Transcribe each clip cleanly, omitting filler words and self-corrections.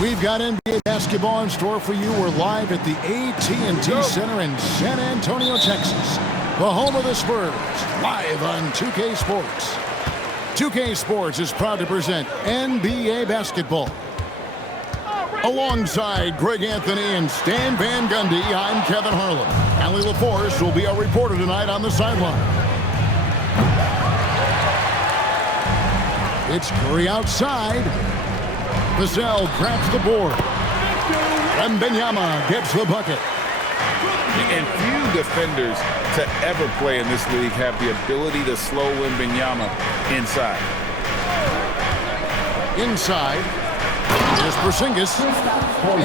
We've got NBA basketball in store for you. We're live at the AT&T Center in San Antonio, Texas, the home of the Spurs, live on 2K Sports. 2K Sports is proud to present NBA basketball. Alongside Greg Anthony and Stan Van Gundy, I'm Kevin Harlan. Allie LaForce will be our reporter tonight on the sideline. It's Curry outside. Vassell grabs the board. Wembanyama gets the bucket. And few defenders to ever play in this league have the ability to slow Wembanyama inside. Inside. There's Porzingis.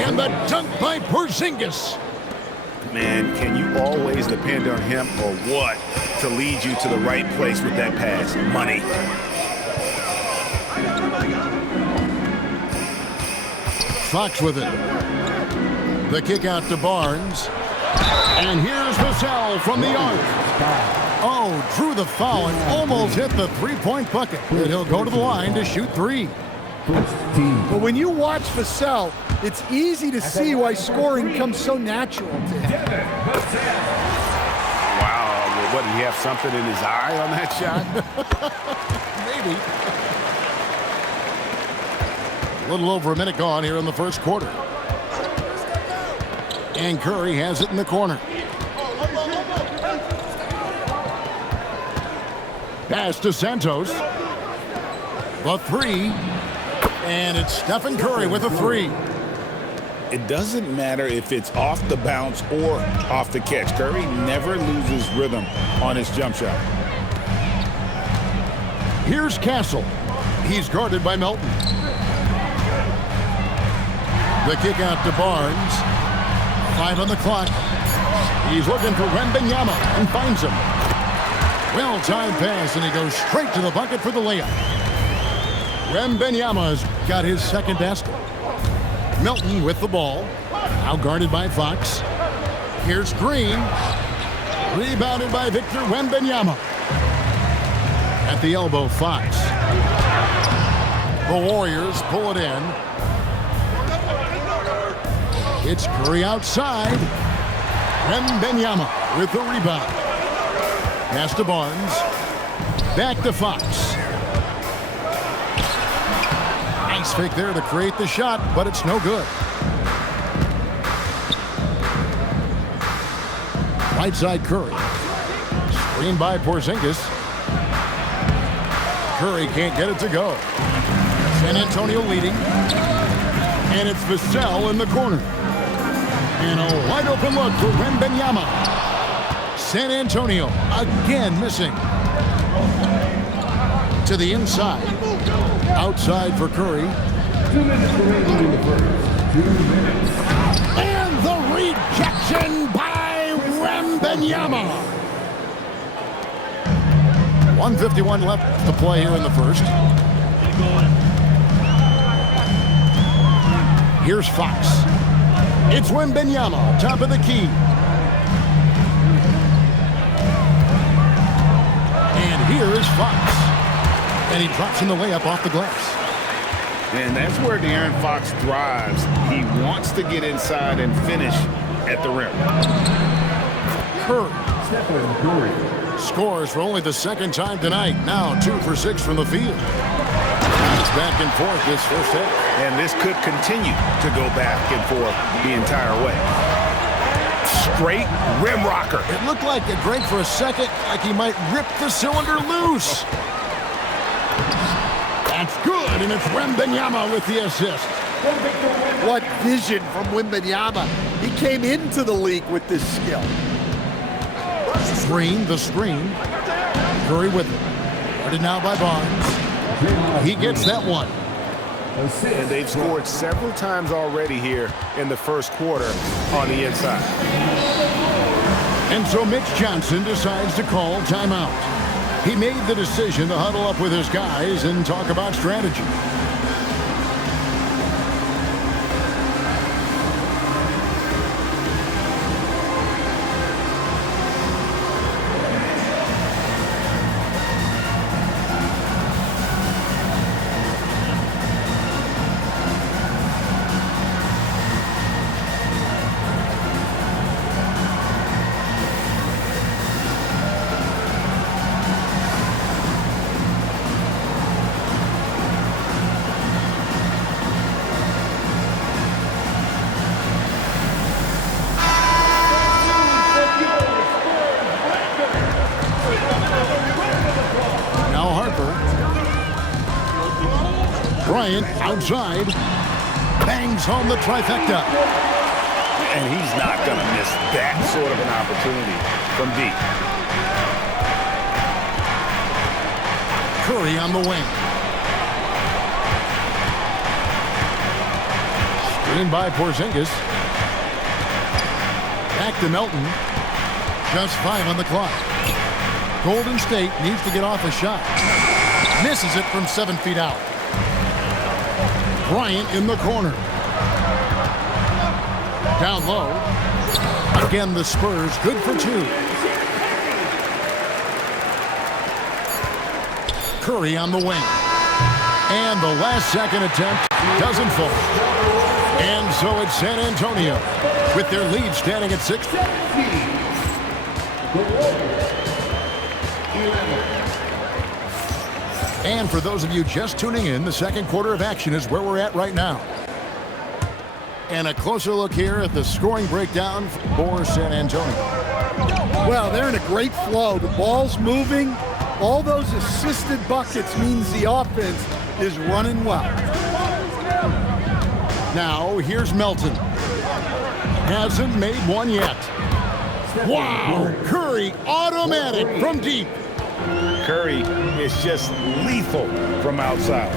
And the dunk by Porzingis. Man, can you always depend on him or what to lead you to the right place with that pass? Money. Fox with it. The kick out to Barnes. And here's Vassell from the arc. Oh, drew the foul and almost hit the three-point bucket. And he'll go to the line to shoot three. But when you watch Vassell, it's easy to see why scoring comes so natural to him. Wow, what, did he have something in his eye on that shot? Maybe. A little over a minute gone here in the first quarter. And Curry has it in the corner. Pass to Santos. The three. And it's Stephen Curry with a three. It doesn't matter if it's off the bounce or off the catch. Curry never loses rhythm on his jump shot. Here's Castle. He's guarded by Melton. The kick out to Barnes. 5 on the clock. He's looking for Wembanyama and finds him. Well-timed pass, and he goes straight to the bucket for the layup. Wembanyama's got his second basket. Melton with the ball. Now guarded by Fox. Here's Green. Rebounded by Victor Wembanyama. At the elbow, Fox. The Warriors pull it in. It's Curry outside. Wembanyama with the rebound. Pass to Barnes. Back to Fox. Nice fake there to create the shot, but it's no good. Right side Curry. Screen by Porzingis. Curry can't get it to go. San Antonio leading. And it's Vassell in the corner. And a wide open look for Wembanyama. San Antonio again missing. To the inside. Outside for Curry. 2 minutes remaining in the first. 2 minutes. And the rejection by Wembanyama. 1:51 left to play here in the first. Here's Fox. It's Wembanyama, top of the key. And here is Fox. And he drops in the layup off the glass. And that's where De'Aaron Fox thrives. He wants to get inside and finish at the rim. Curry. Stephen Curry. Scores for only the second time tonight. Now 2 for 6 from the field. It's back and forth this first half. And this could continue to go back and forth the entire way. Straight rim rocker. It looked like a Greg for a second, like he might rip the cylinder loose. That's good, and it's Wembanyama with the assist. What vision from Wembanyama. He came into the league with this skill. The screen. Curry with it. Guarded now by Barnes. He gets that one. And they've scored several times already here in the first quarter on the inside. And so Mitch Johnson decides to call timeout. He made the decision to huddle up with his guys and talk about strategy. Bryant outside. Bangs home the trifecta. And he's not going to miss that sort of an opportunity from deep. Curry on the wing. Screen by Porzingis. Back to Melton. Just 5 on the clock. Golden State needs to get off a shot. Misses it from 7 feet out. Bryant in the corner. Down low. Again, the Spurs good for 2. Curry on the wing. And the last second attempt doesn't fall. And so it's San Antonio with their lead standing at 6. And for those of you just tuning in, the second quarter of action is where we're at right now. And a closer look here at the scoring breakdown for San Antonio. Well, they're in a great flow. The ball's moving. All those assisted buckets means the offense is running well. Now, here's Melton. Hasn't made one yet. Wow! Curry, automatic from deep. Curry is just lethal from outside.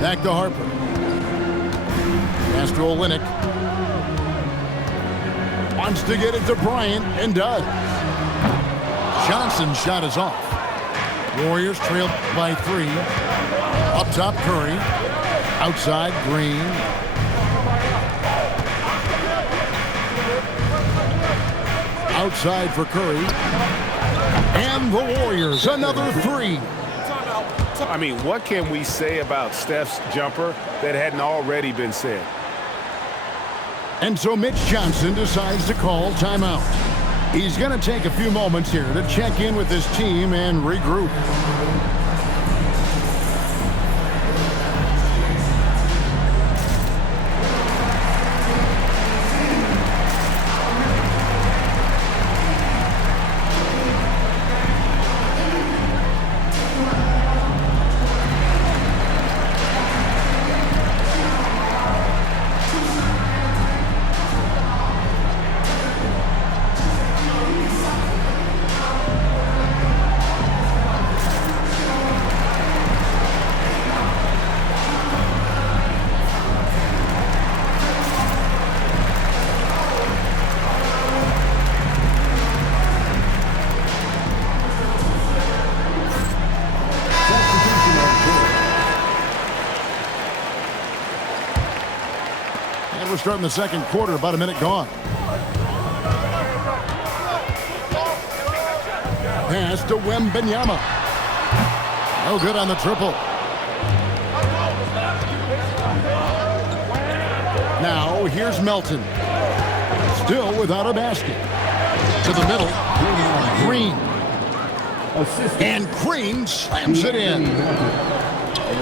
Back to Harper. Pass to Olynyk. Wants to get it to Bryant, and does. Johnson's shot is off. Warriors trailed by 3. Up top, Curry. Outside, Green. Outside for Curry. And the Warriors, another 3. I mean, what can we say about Steph's jumper that hadn't already been said? And so Mitch Johnson decides to call timeout. He's going to take a few moments here to check in with his team and regroup. We're starting the second quarter, about a minute gone. Pass to Wembanyama. No good on the triple. Now here's Melton. Still without a basket. To the middle. Green. And Green slams it in.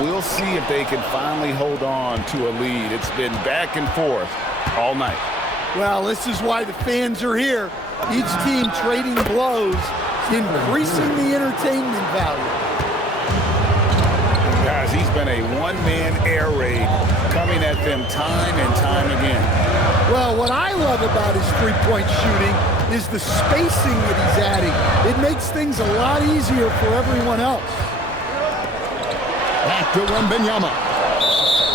We'll see if they can finally hold on to a lead. It's been back and forth all night. Well, this is why the fans are here. Each team trading blows, increasing the entertainment value. Guys, he's been a one-man air raid coming at them time and time again. Well, what I love about his three-point shooting is the spacing that he's adding. It makes things a lot easier for everyone else. Back to Wembanyama.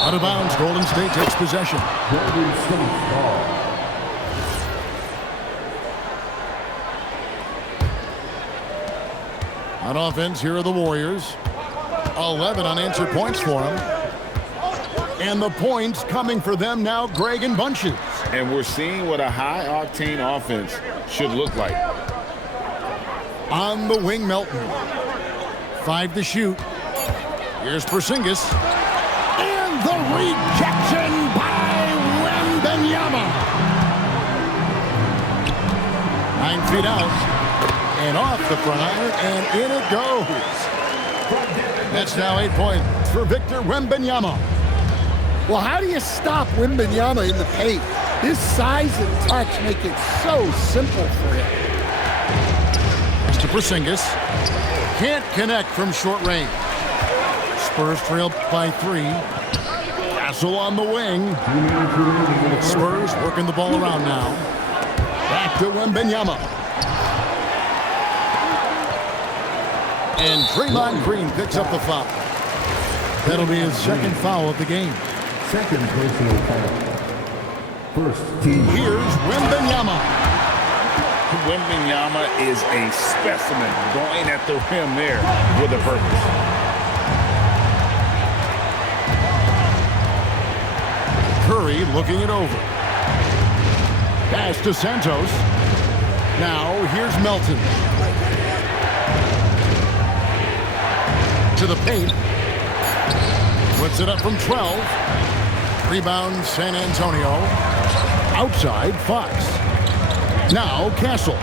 Out of bounds, Golden State takes possession. On offense, here are the Warriors. 11 unanswered points for them. And the points coming for them now, Greg in bunches. And we're seeing what a high-octane offense should look like. On the wing, Melton. 5 to shoot. Here's Porzingis. And the rejection by Wembanyama. 9 feet out. And off the front iron, and in it goes. That's now 8 points for Victor Wembanyama. Well, how do you stop Wembanyama in the paint? His size and touch make it so simple for him. Pass to Porzingis. Can't connect from short range. Spurs trail by 3. Castle on the wing. Spurs working the ball around now. Back to Wembanyama. And Draymond Green picks up the foul. That'll be his second foul of the game. Second personal foul. First team. Here's Wembanyama. Wembanyama is a specimen going at the rim there with a purpose. Curry looking it over. Pass to Santos. Now here's Melton. To the paint. Puts it up from 12. Rebound San Antonio. Outside Fox. Now Castle.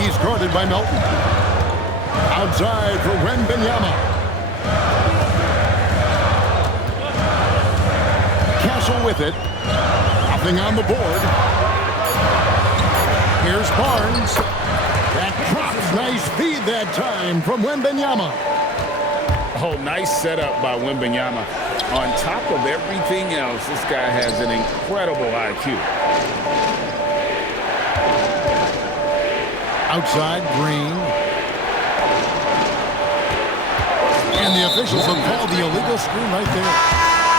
He's guarded by Melton. Outside for Wembanyama. Castle with it. Nothing on the board. Here's Barnes. That drops. Nice feed that time from Wembanyama. Oh, nice setup by Wembanyama. On top of everything else, this guy has an incredible IQ. Outside, Green. And the officials have called the illegal screen right there.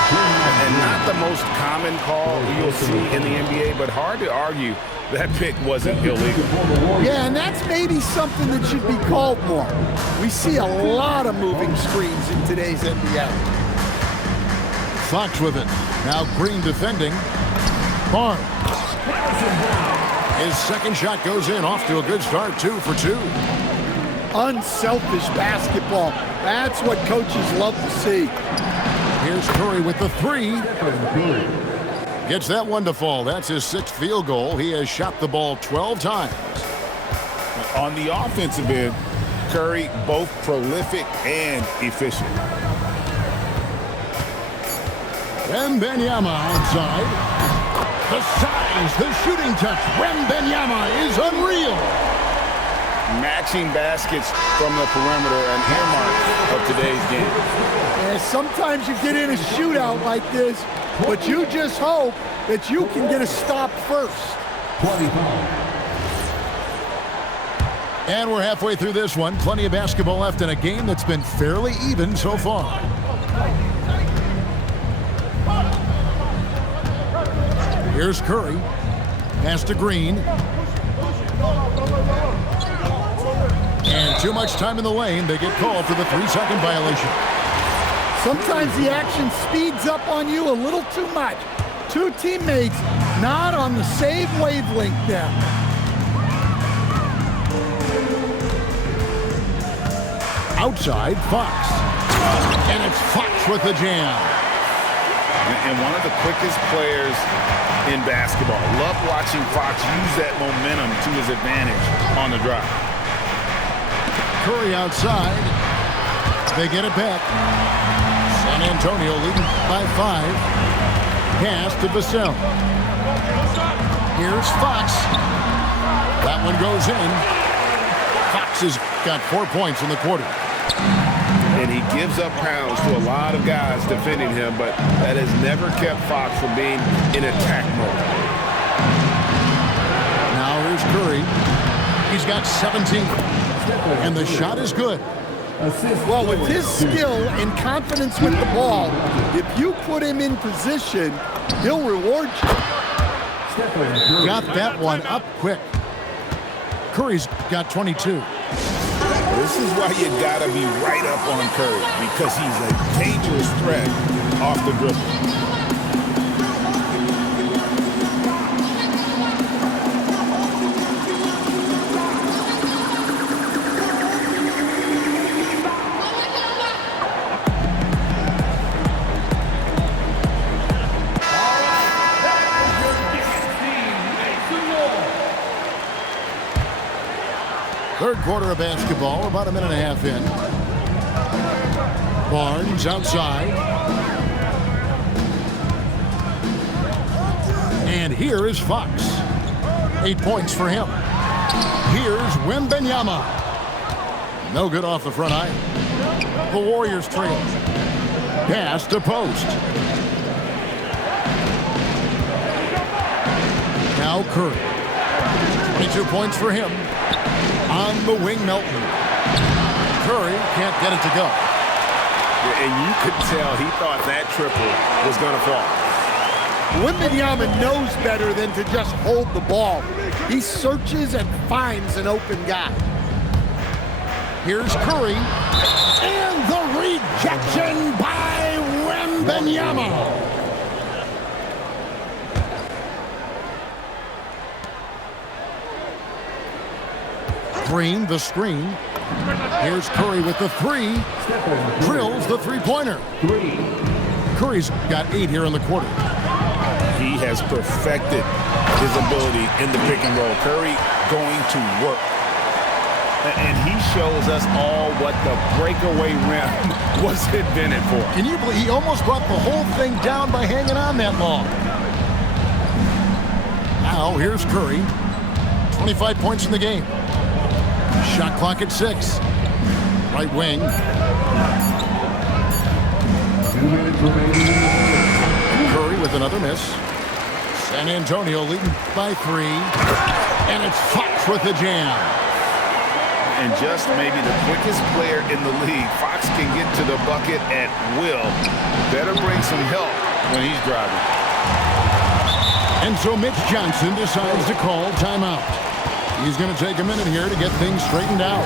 And not the most common call you'll see in the NBA, but hard to argue that pick wasn't illegal. Yeah, and that's maybe something that should be called more. We see a lot of moving screens in today's NBA. Fox with it. Now Green defending. Barnes. His second shot goes in. Off to a good start. 2 for 2. Unselfish basketball. That's what coaches love to see. Here's Curry with the 3. Gets that one to fall. That's his 6th field goal. He has shot the ball 12 times. On the offensive end, Curry both prolific and efficient. Wembanyama outside. The size, the shooting touch. Wembanyama is unreal. Matching baskets from the perimeter, an earmark of today's game. And sometimes you get in a shootout like this, but you just hope that you can get a stop first. 25. And we're halfway through this one. Plenty of basketball left in a game that's been fairly even so far. Here's Curry. Pass to Green. And too much time in the lane. They get called for the 3-second violation. Sometimes the action speeds up on you a little too much. Two teammates not on the same wavelength there. Outside, Fox. And it's Fox with the jam. And one of the quickest players in basketball. Love watching Fox use that momentum to his advantage on the drive. Curry outside. They get it back. San Antonio leading by 5. Pass to Vassell. Here's Fox. That one goes in. Fox has got 4 points in the quarter. And he gives up pounds to a lot of guys defending him, but that has never kept Fox from being in attack mode. Now here's Curry. He's got 17. And the shot is good. Well, with his skill and confidence with the ball, if you put him in position, he'll reward you. Got that one up quick. Curry's got 22. This is why you gotta be right up on Curry, because he's a dangerous threat off the dribble. Third quarter of basketball, about a minute and a half in. Barnes outside. And here is Fox. 8 points for him. Here's Wembanyama. No good off the front iron. The Warriors trail. Pass to post. Now Curry. 22 points for him. On the wing, Melton. Curry can't get it to go. And you could tell he thought that triple was going to fall. Wembanyama knows better than to just hold the ball. He searches and finds an open guy. Here's Curry. And the rejection by Wembanyama. Green, the screen. Here's Curry with the three. Drills the three-pointer. Curry's got 8 here in the quarter. He has perfected his ability in the pick and roll. Curry going to work. And he shows us all what the breakaway rim was invented for. Can you believe he almost brought the whole thing down by hanging on that long? Now, here's Curry. 25 points in the game. Shot clock at 6. Right wing. 2 minutes remaining. Curry with another miss. San Antonio leading by 3. And it's Fox with the jam. And just maybe the quickest player in the league. Fox can get to the bucket at will. Better bring some help when he's driving. And so Mitch Johnson decides to call timeout. He's going to take a minute here to get things straightened out.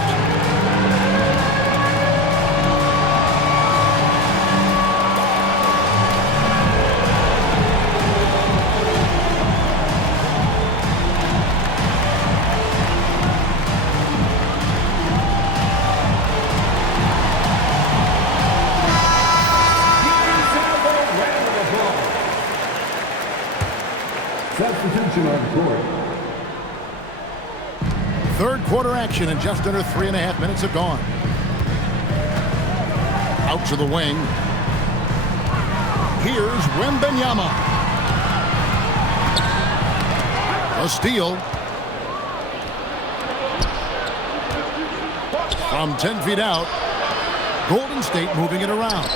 Substitution on court. Third quarter action, and just under 3.5 minutes have gone. Out to the wing. Here's Wembanyama. A steal. From 10 feet out. Golden State moving it around.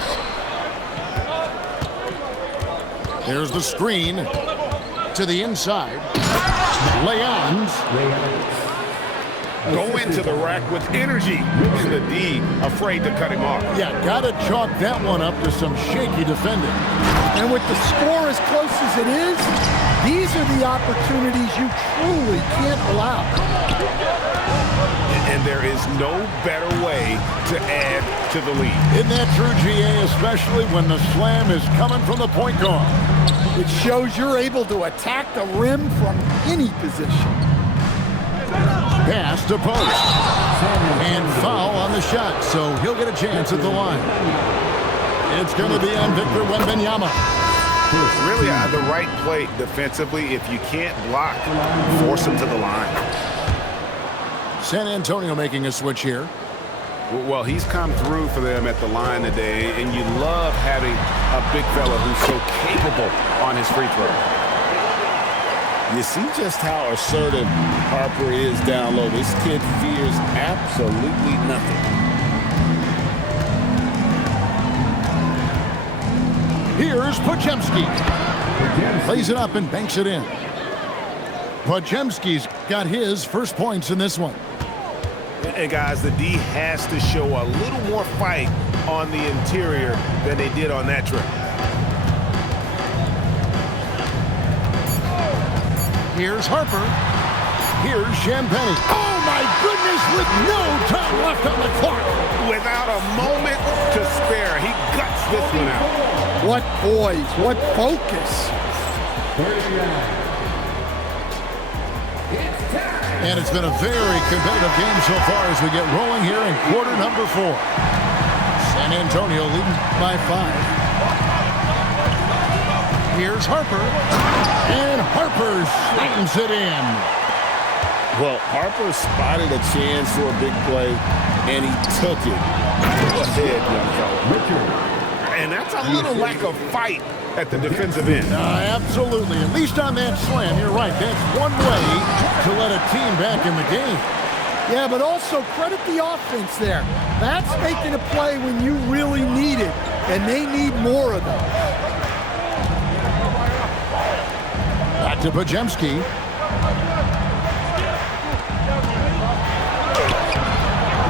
There's the screen to the inside. Leons. Go into the rack with energy. And the D afraid to cut him off. Yeah, gotta chalk that one up to some shaky defending. And with the score as close as it is, these are the opportunities you truly can't allow. And there is no better way to add to the lead. Isn't that true, GA, especially when the slam is coming from the point guard? It shows you're able to attack the rim from any position. Pass to post. And foul on the shot, so he'll get a chance at the line. It's going to be on Victor Wembanyama. Really the right play defensively. If you can't block, force him to the line. San Antonio making a switch here. Well, he's come through for them at the line today, and you love having a big fella who's so capable on his free throw. You see just how assertive Harper is down low. This kid fears absolutely nothing. Here's Podziemski. Plays it up and banks it in. Podziemski's got his first points in this one. And guys, the D has to show a little more fight on the interior than they did on that trip. Here's Harper. Here's Champagne. Oh, my goodness, with no time left on the clock. Without a moment to spare, he guts this one out. What poise, what focus. And it's been a very competitive game so far as we get rolling here in quarter number 4. San Antonio leading by 5. Here's Harper. And Harper slams it in. Well, Harper spotted a chance for a big play, and he took it. Go ahead, young fella. And that's a little lack of fight at the defensive end. Absolutely. At least on that slam, you're right. That's one way to let a team back in the game. Yeah, but also credit the offense there. That's making a play when you really need it. and they need more of those. Back to Pajemski.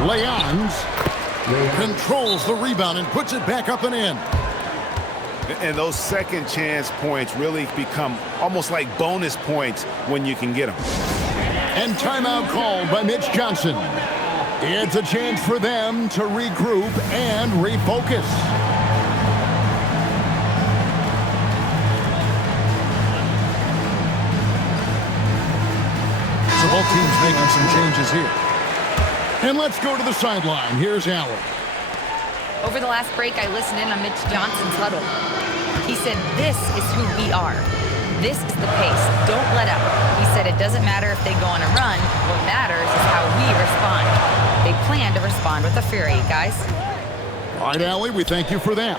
Leons controls the rebound and puts it back up and in. And those second chance points really become almost like bonus points when you can get them. And timeout called by Mitch Johnson. It's a chance for them to regroup and refocus. So both teams making some changes here. And let's go to the sideline. Here's Allen. Over the last break, I listened in on Mitch Johnson's huddle. He said, this is who we are. This is the pace. Don't let up. He said it doesn't matter if they go on a run. What matters is how we respond. They plan to respond with a fury, guys. All right, Allie, we thank you for that.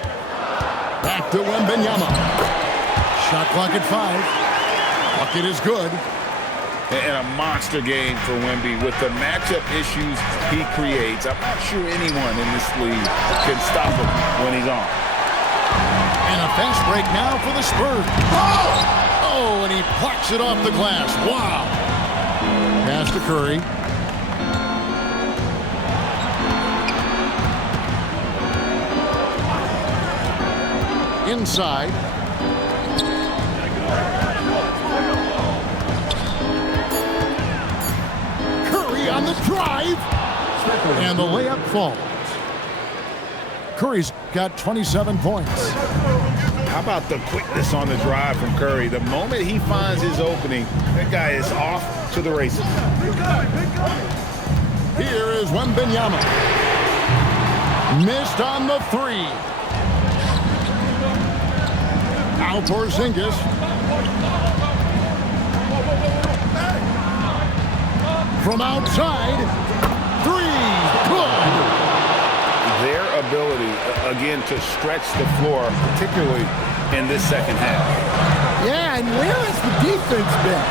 Back to Wembanyama. Shot clock at 5. Bucket is good. And a monster game for Wemby with the matchup issues he creates. I'm not sure anyone in this league can stop him when he's on. And a fast break now for the Spurs. Oh, and he plucks it off the glass. Wow. Pass to Curry. Inside. Curry on the drive. And the layup falls. Curry's got 27 points. How about the quickness on the drive from Curry? The moment he finds his opening, that guy is off to the races. Here is Wembanyama. Missed on the 3. Now Porzingis. From outside. 3. Good. Their ability, again, to stretch the floor, particularly in this second half. Yeah, and where has the defense been?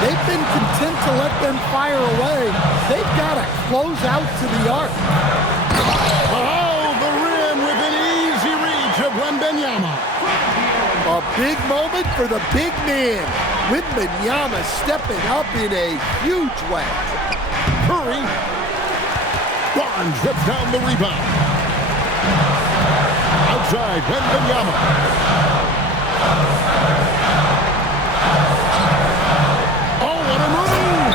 They've been content to let them fire away. They've got to close out to the arc. Oh, the rim with an easy reach of Wembanyama. A big moment for the big man. Wembanyama stepping up in a huge way. Curry. Barnes rips down the rebound. Outside, Wembanyama. Oh, what a move!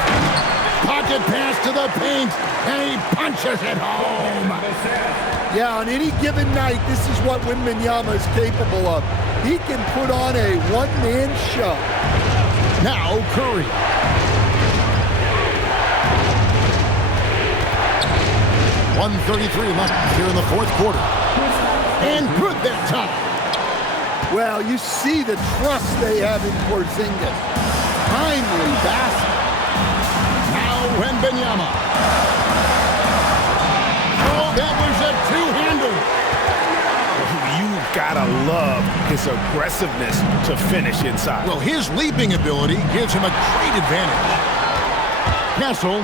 Pocket pass to the paint, and he punches it home. Yeah, on any given night, this is what Wembanyama is capable of. He can put on a one-man show. Now Curry. .133 left here in the fourth quarter. And good that time. Well, you see the trust they have in Porzingis. Timely basket. Now Wembanyama. Oh, that was a two-hander. You've got to love his aggressiveness to finish inside. Well, his leaping ability gives him a great advantage. Kessel.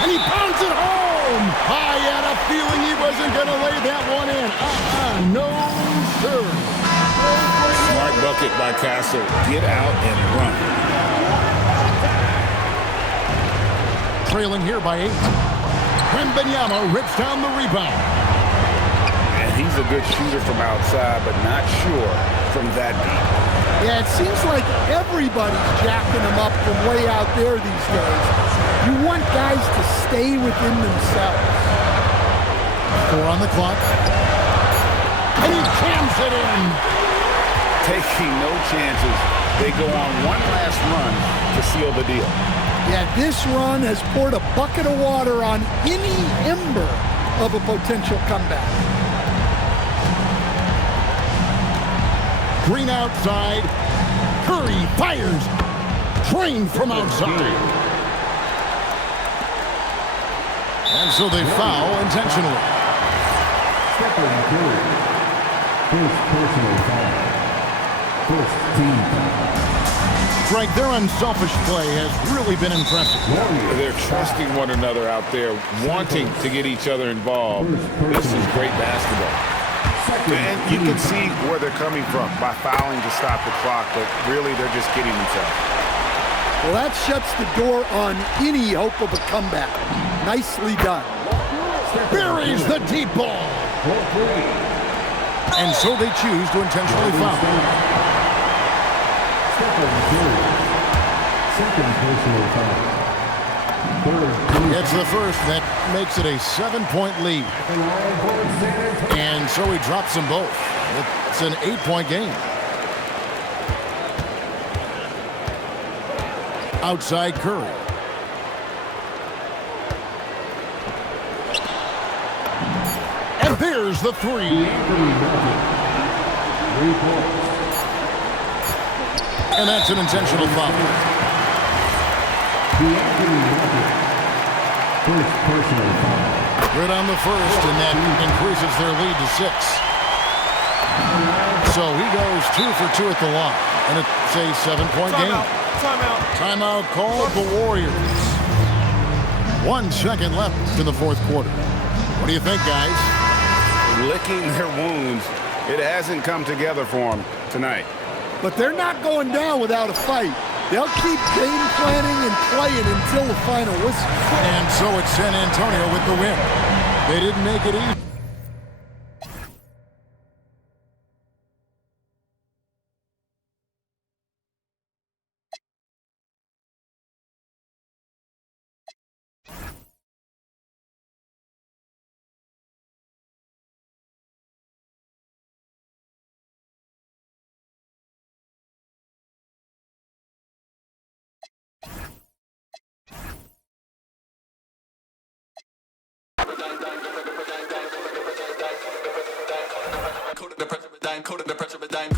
And he pounds it home. I had a feeling he wasn't going to lay that one in. No, sir. Smart bucket by Castle. Get out and run. Trailing here by 8. Wembanyama rips down the rebound. And he's a good shooter from outside, but not sure from that deep. Yeah, it seems like everybody's jacking him up from way out there these days. You want guys to stay within themselves. 4 on the clock. And he jams it in. Taking no chances. They go on one last run to seal the deal. Yeah, this run has poured a bucket of water on any ember of a potential comeback. Green outside. Curry fires. Trained from outside. And so they foul intentionally. Stephen Curry. First personal foul. First team foul. Greg, their unselfish play has really been impressive. They're trusting one another out there, wanting to get each other involved. This is great basketball. And you can see where they're coming from by fouling to stop the clock, but really they're just kidding themselves. Well, that shuts the door on any hope of a comeback. Nicely done. Buries the deep ball. And so they choose to intentionally foul. Second personal foul. It's the first. That makes it a 7-point lead. And so he drops them both. It's an 8-point game. Outside Curry. And there's the three. And that's an intentional foul. First personal foul. Good on the first, and that increases their lead to 6. So he goes 2 for 2 at the line, and it's a 7-point game. Timeout called the Warriors. 1 second left in the fourth quarter. What do you think, guys? Licking their wounds. It hasn't come together for them tonight. But they're not going down without a fight. They'll keep game planning and playing until the final whistle. And so it's San Antonio with the win. They didn't make it easy. Coded the pressure, but dying.